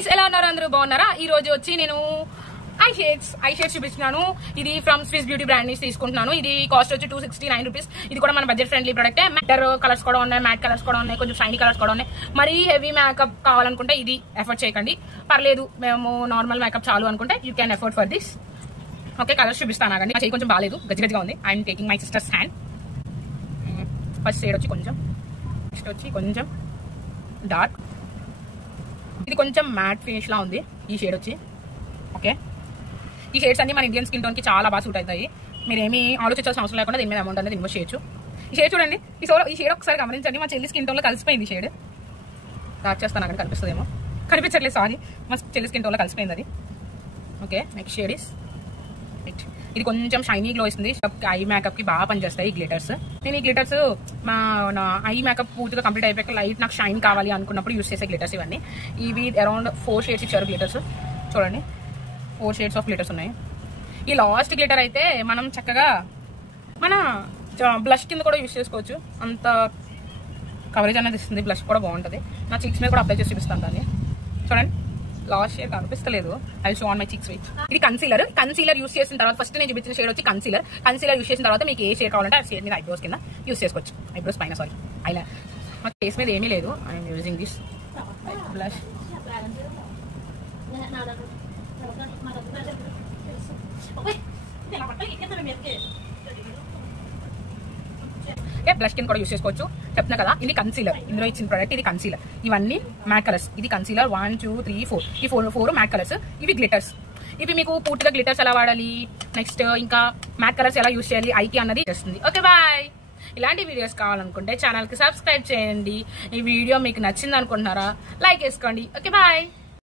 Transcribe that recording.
ఎలా ఉన్నారు అందరూ బాగున్నారా? ఈ రోజు వచ్చి నేను ఐ షేడ్స్ చూపిస్తున్నాను. ఇది ఫ్రమ్ స్విస్ బ్యూటీ బ్రాండ్ నుంచి తీసుకుంటున్నాను. ఇది కాస్ట్ వచ్చి 269 రూపీస్. ఇది కూడా మన budget friendly product. Matter colours కూడా ఉన్నాయి, మ్యాట్ కలర్స్ కూడా ఉన్నాయి, కొంచెం షైనీ కలర్స్ కూడా ఉన్నాయి. మరీ హెవీ మేకప్ కావాలనుకుంటే ఇది ఎఫర్ట్ చేయకండి, పర్లేదు. మేము నార్మల్ మేకప్ చాలు అనుకుంటే you can effort for this. Okay, colours చూపిస్తాను ఆగండి. చెయ్యి కొంచెం బాగాలేదు, గజ్జిగా ఉంది. I'm taking my sisters hand. First shade వచ్చి కొంచెం, నెక్స్ట్ వచ్చి కొంచెం డార్క్. ఇది కొంచెం మ్యాట్ ఫినిష్ లా ఉంది ఈ షేడ్ వచ్చి. ఓకే, ఈ షేడ్స్ అన్ని మన ఇండియన్ స్కిన్ టోన్ కి చాలా బాగా సూట్ అవుతాయి. మీరు ఏమీ ఆలోచించాల్సిన అవసరం లేకుండా దీని మీద అమౌంట్ అనేది ఇన్వెస్ట్ చేయొచ్చు. ఈ షేడ్ చూడండి, ఈ షేడ్ ఒకసారి గమనించండి. మా చెల్లి స్కిన్ టోన్ లో కలిసిపోయింది. ఈ షేడ్ డార్క్ చేస్తాను అక్కడ, కనిపిస్తుందేమో, కనిపించట్లేదు, సారీ. మా చెల్లి స్కిన్ టోన్ లో కలిసిపోయింది అది. ఓకే, నెక్స్ట్ షేడ్ ఇస్ ఇది కొంచెం షైనీ గ్లో ఇస్తుంది. ఐ మేకప్ కి బాగా పనిచేస్తాయి ఈ గ్లిటర్స్. నేను ఈ గ్లిటర్స్ మా ఐ మేకప్ పూర్తిగా కంప్లీట్ అయిపోయాక లైట్ నాకు షైన్ కావాలి అనుకున్నప్పుడు యూస్ చేసే గ్లిటర్స్ ఇవన్నీ. ఇవి అరౌండ్ 4 షేడ్స్ ఇచ్చారు గ్లిటర్స్. చూడండి, 4 షేడ్స్ ఆఫ్ గ్లిటర్స్ ఉన్నాయి. ఈ లాస్ట్ గ్లిటర్ అయితే మనం చక్కగా మన బ్లష్ కింద కూడా యూస్ చేసుకోవచ్చు. అంత కవరేజ్ అనేది ఇస్తుంది. బ్లష్ కూడా బాగుంటుంది. నా చీక్స్ మీద కూడా అప్లై చేసి చూపిస్తాను దాన్ని. చూడండి, లాస్ట్ షేడ్ కనిపిస్తలేదు. I show on my cheeks with. ఇది కన్సీలర్ యూస్ చేసిన తర్వాత ఫస్ట్ నేను చూపించిన షేడ్ వచ్చి కన్సీలర్ యూస్ చేసిన తర్వాత మీకు ఏ షేడ్ కావాలంటే ఆ షేడ్ మీద ఐబ్రోస్ కింద యూస్ చేసుకోవచ్చు. ఐబ్రోస్ పైన, సారీ, ఐలైనర్. మా ఫేస్ మీద ఏమీ లేదు. I'm using this blush. Blush కింద కూడా యూస్ చేసుకోవచ్చు. చెప్తున్నా కదా, ఇది కన్సీలర్. ఇందులో ఇచ్చిన ప్రోడక్ట్ ఇది కన్సీలర్. ఇవన్నీ మ్యాట్ కలర్స్. ఇది కన్సీలర్ 1 2 3 4. ఈ 4 మ్యాట్ కలర్స్. ఇవి గ్లిటర్స్. ఇవి మీకు పూర్తిగా గ్లిటర్స్ ఎలా వాడాలి, నెక్స్ట్ ఇంకా మ్యాట్ కలర్స్ ఎలా యూస్ చేయాలి ఐకి అన్నది చేస్తుంది. Okay, bye. ఇలాంటి వీడియోస్ కావాలనుకుంటే ఛానల్ కి సబ్స్క్రైబ్ చేయండి. ఈ వీడియో మీకు నచ్చింది అనుకుంటున్నారా? లైక్ చేసుకోండి. Okay, bye.